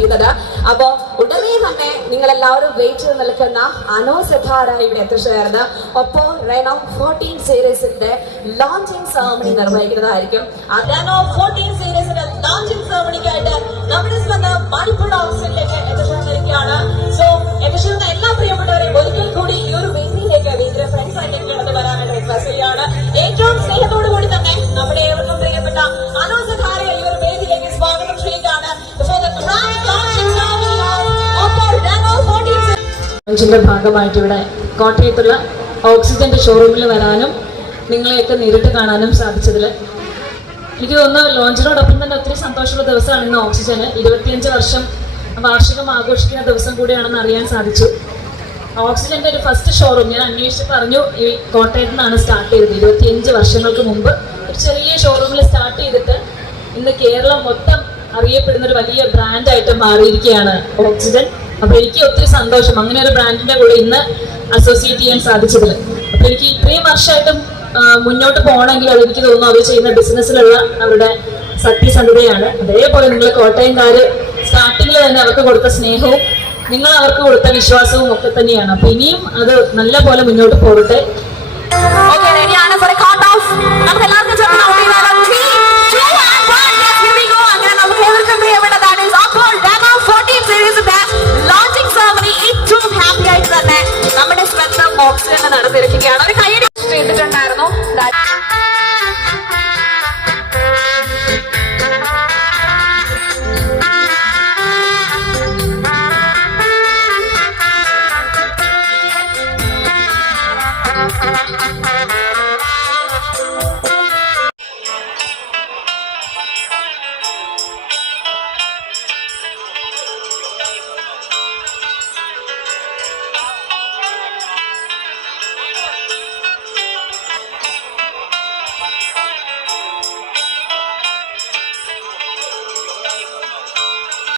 ചെയ്യുന്നത്. അപ്പോ ഉടനെ തന്നെ നിങ്ങൾ എല്ലാവരും വെയിറ്റ് ചെയ്ത് നിൽക്കുന്ന അനോസധാര ഇവിടെ എത്തിച്ചേർന്ന് ഒപ്പോ റെനോ 14 സീരീസിന്റെ ലോഞ്ചിങ് സെറമണി നിർവഹിക്കുന്നതായിരിക്കും. റെനോ 14 സീരീസിന്റെ ലോഞ്ചിങ് സെറമണിക്കായിട്ട് നമ്മുടെ സ്വന്തം മണിപ്പൂർ ഓക്സിജനിലേക്ക് എത്തിച്ചേർന്നിരിക്കുകയാണ്. സോ എത്തിച്ചേർന്ന എല്ലാ പ്രിയപ്പെട്ടവരെയും ഒരിക്കൽ കൂടി ഈ ഒരു വേദിയിലേക്ക് വീട്ടിലെ ഫ്രണ്ട്സ് ആയിട്ട് കടന്നു വരാനായിട്ട് റിക്വസ്റ്റ് ചെയ്യാണ്. ഏറ്റവും സ്നേഹത്തോടു കൂടി തന്നെ നമ്മുടെ ഏവർക്കും പ്രിയപ്പെട്ട അനോസധാരയെ ഈ ഒരു വേദിയിലേക്ക് സ്വാഗതം ചെയ്യുകയാണ്. ിന്റെ ഭാഗമായിട്ട് ഇവിടെ കോട്ടയത്തുള്ള ഓക്സിജന്റെ ഷോറൂമിൽ വരാനും നിങ്ങളെയൊക്കെ നേരിട്ട് കാണാനും സാധിച്ചതിൽ എനിക്ക് തോന്നുന്നു ലോഞ്ചിനോടൊപ്പം തന്നെ ഒത്തിരി സന്തോഷമുള്ള ദിവസമാണ് ഇന്ന്. ഓക്സിജന് 25 വർഷം വാർഷികം ആഘോഷിക്കുന്ന ദിവസം കൂടിയാണെന്ന് അറിയാൻ സാധിച്ചു. ഓക്സിജന്റെ ഒരു ഫസ്റ്റ് ഷോറൂം ഞാൻ അന്വേഷിച്ച് പറഞ്ഞു ഈ കോട്ടയത്ത് നിന്നാണ് സ്റ്റാർട്ട് ചെയ്തത്. 25 വർഷങ്ങൾക്ക് മുമ്പ് ഒരു ചെറിയ ഷോറൂമിൽ സ്റ്റാർട്ട് ചെയ്തിട്ട് ഇന്ന് കേരളം മൊത്തം അറിയപ്പെടുന്ന ഒരു വലിയ ബ്രാൻഡായിട്ട് മാറിയിരിക്കുകയാണ് ഓക്സിജൻ. അപ്പൊ എനിക്ക് ഒത്തിരി സന്തോഷം അങ്ങനെ ഒരു ബ്രാൻഡിന്റെ കൂടെ ഇന്ന് അസോസിയേറ്റ് ചെയ്യാൻ സാധിച്ചതിൽ. അപ്പൊ എനിക്ക് ഇത്രയും വർഷമായിട്ടും മുന്നോട്ട് പോകണമെങ്കിൽ അതെനിക്ക് തോന്നുന്നു അവർ ചെയ്യുന്ന ബിസിനസ്സിലുള്ള അവരുടെ സത്യസന്ധതയാണ്. അതേപോലെ നിങ്ങൾ കോട്ടയംകാര് സ്റ്റാർട്ടിങ്ങിൽ തന്നെ അവർക്ക് കൊടുത്ത സ്നേഹവും നിങ്ങൾ അവർക്ക് കൊടുത്ത വിശ്വാസവും ഒക്കെ തന്നെയാണ്. അപ്പൊ ഇനിയും അത് നല്ല പോലെ മുന്നോട്ട് പോകട്ടെ. നമുക്ക് എല്ലാവർക്കും